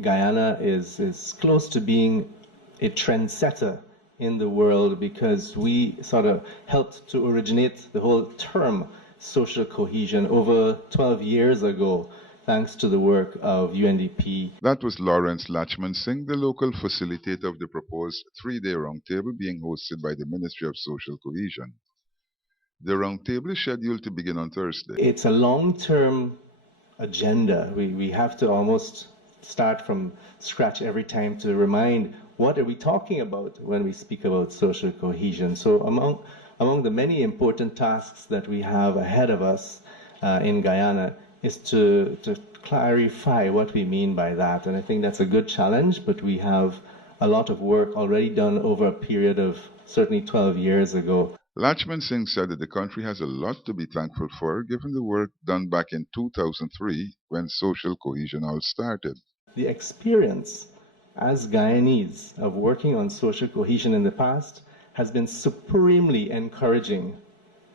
Guyana is close to being a trendsetter in the world because we sort of helped to originate the whole term social cohesion over 12 years ago, thanks to the work of UNDP. That was Lawrence Lachman Singh, the local facilitator of the proposed three-day roundtable being hosted by the Ministry of Social Cohesion. The roundtable is scheduled to begin on Thursday. It's a long-term agenda. We have to almost start from scratch every time to remind what are we talking about when we speak about social cohesion. So among the many important tasks that we have ahead of us in Guyana is to clarify what we mean by that. And I think that's a good challenge, but we have a lot of work already done over a period of certainly 12 years ago. Lachman Singh said that the country has a lot to be thankful for, given the work done back in 2003 when social cohesion all started. The experience as Guyanese of working on social cohesion in the past has been supremely encouraging.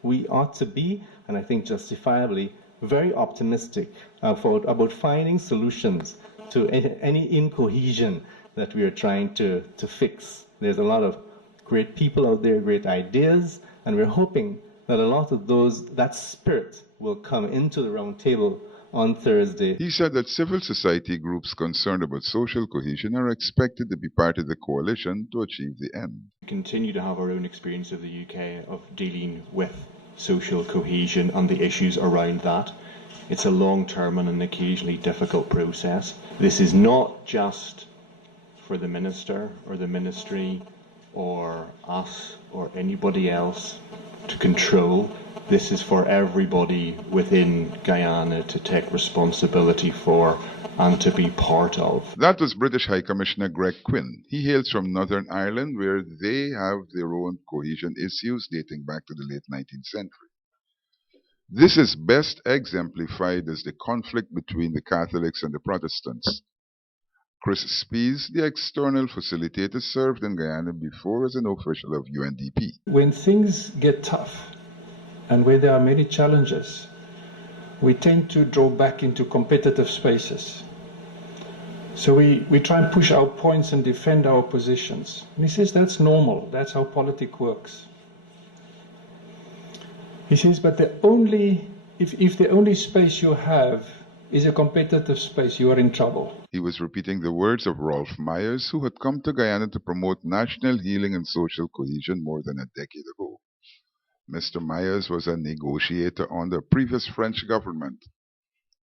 We ought to be, and I think justifiably, very optimistic about finding solutions to any incohesion that we are trying to fix. There's a lot of great people out there, great ideas, and we're hoping that a lot of that spirit will come into the round table on Thursday. He said that civil society groups concerned about social cohesion are expected to be part of the coalition to achieve the end. We continue to have our own experience of the UK of dealing with social cohesion and the issues around that. It's a long-term and an occasionally difficult process. This is not just for the minister or the ministry or us or anybody else to control. This is for everybody within Guyana to take responsibility for and to be part of. That was British High Commissioner Greg Quinn. He hails from Northern Ireland, where they have their own cohesion issues dating back to the late 19th century. This is best exemplified as the conflict between the Catholics and the Protestants. Chris Spies, the external facilitator, served in Guyana before as an official of UNDP. When things get tough and where there are many challenges, we tend to draw back into competitive spaces. So we try and push our points and defend our positions. And he says that's normal, that's how politics works. He says, but if the only space you have is a competitive space, you are in trouble. He was repeating the words of Rolf Myers, who had come to Guyana to promote national healing and social cohesion more than a decade ago. Mr. Myers was a negotiator under the previous French government.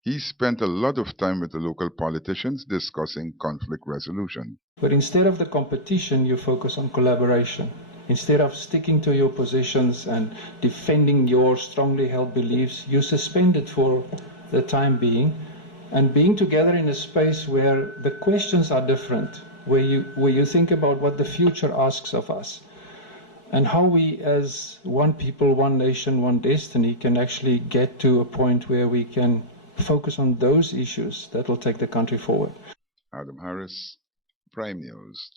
He spent a lot of time with the local politicians discussing conflict resolution. But instead of the competition, you focus on collaboration. Instead of sticking to your positions and defending your strongly held beliefs, you suspend it for the time being, and being together in a space where the questions are different, where you think about what the future asks of us, and how we as one people, one nation, one destiny can actually get to a point where we can focus on those issues that will take the country forward. Adam Harris, Prime News.